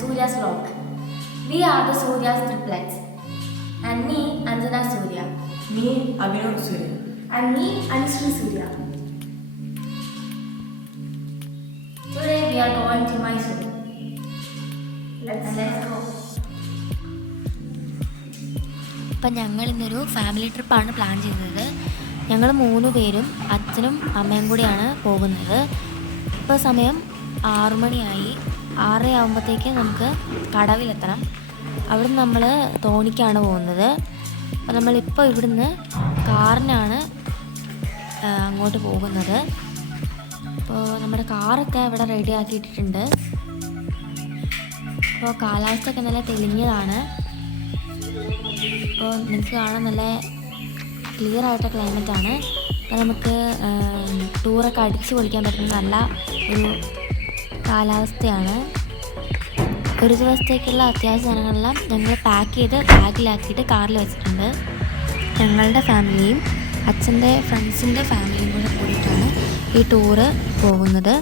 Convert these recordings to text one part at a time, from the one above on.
Surya's Rock. We are the Surya's triplets. And me, Anjana Surya. Me, Abhinav Surya. And me, Anushree Surya. Today we are going to Mysore. Let's go. അപ്പം ഞങ്ങൾ ഇന്നൊരു family ട്രിപ്പാണ് plan ചെയ്തത്. ഞങ്ങൾ 3 പേരും അച്ഛനും അമ്മയും കൂടിയാണ് പോകുന്നത്. ഇപ്പോൾ സമയം 6 മണിയായി. 6 ആകുമ്പോഴത്തേക്ക് നമുക്ക് കടവിലെത്തണം. അവിടുന്ന് നമ്മൾ തോണിക്കാണ് പോകുന്നത്. അപ്പോൾ നമ്മളിപ്പോൾ ഇവിടുന്ന് കാറിനാണ് അങ്ങോട്ട് പോകുന്നത്. അപ്പോൾ നമ്മുടെ കാറൊക്കെ ഇവിടെ റെഡി ആക്കിയിട്ടിട്ടുണ്ട്. അപ്പോൾ കാലാവസ്ഥയൊക്കെ നല്ല തെളിഞ്ഞതാണ്. അപ്പോൾ നിങ്ങൾക്ക് കാണാൻ നല്ല ക്ലിയർ ആയിട്ട് ക്ലൈമറ്റാണ്. അപ്പോൾ നമുക്ക് ടൂറൊക്കെ അടിച്ച് പൊളിക്കാൻ പറ്റുന്ന നല്ല ഒരു കാലാവസ്ഥയാണ്. ഒരു ദിവസത്തേക്കുള്ള അത്യാവശ്യ സാധനങ്ങളെല്ലാം ഞങ്ങൾ പാക്ക് ചെയ്ത് ബാഗിലാക്കിയിട്ട് കാറിൽ വെച്ചിട്ടുണ്ട്. ഞങ്ങളുടെ ഫാമിലിയും അച്ഛൻ്റെ ഫ്രണ്ട്സിൻ്റെ ഫാമിലിയും കൂടെ കൂടിയിട്ടാണ് ഈ ടൂറ് പോകുന്നത്.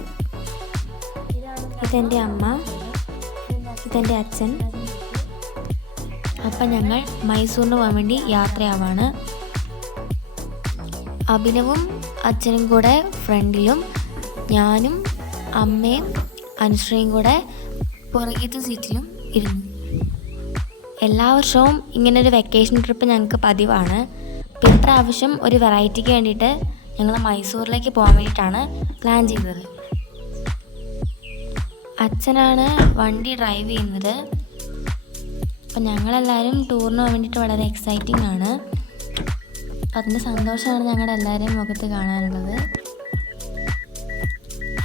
ഇതെൻ്റെ അമ്മ, ഇതെൻ്റെ അച്ഛൻ. അപ്പം ഞങ്ങൾ മൈസൂറിന് പോകാൻ വേണ്ടി യാത്രയാവാണ്. അഭിനവും അച്ഛനും കൂടെ ഫ്രണ്ടിലും ഞാനും അമ്മയും അനുശ്രീയും കൂടെ പുറകിലത്തെ സീറ്റിലും ഇരുന്നു. എല്ലാ വർഷവും ഇങ്ങനൊരു വെക്കേഷൻ ട്രിപ്പ് ഞങ്ങൾക്ക് പതിവാണ്. അപ്പോൾ ഇപ്രാവശ്യം ഒരു വെറൈറ്റിക്ക് വേണ്ടിയിട്ട് ഞങ്ങൾ മൈസൂറിലേക്ക് പോകാൻ വേണ്ടിയിട്ടാണ് പ്ലാൻ ചെയ്തത്. അച്ഛനാണ് വണ്ടി ഡ്രൈവ് ചെയ്യുന്നത്. അപ്പം ഞങ്ങളെല്ലാവരും ടൂറിന് പോകാൻ വേണ്ടിയിട്ട് വളരെ എക്സൈറ്റിംഗ് ആണ്. അതിൻ്റെ സന്തോഷമാണ് ഞങ്ങളുടെ എല്ലാവരും മുഖത്ത് കാണാനുള്ളത്.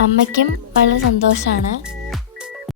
അമ്മയ്ക്കും വളരെ സന്തോഷമാണ്.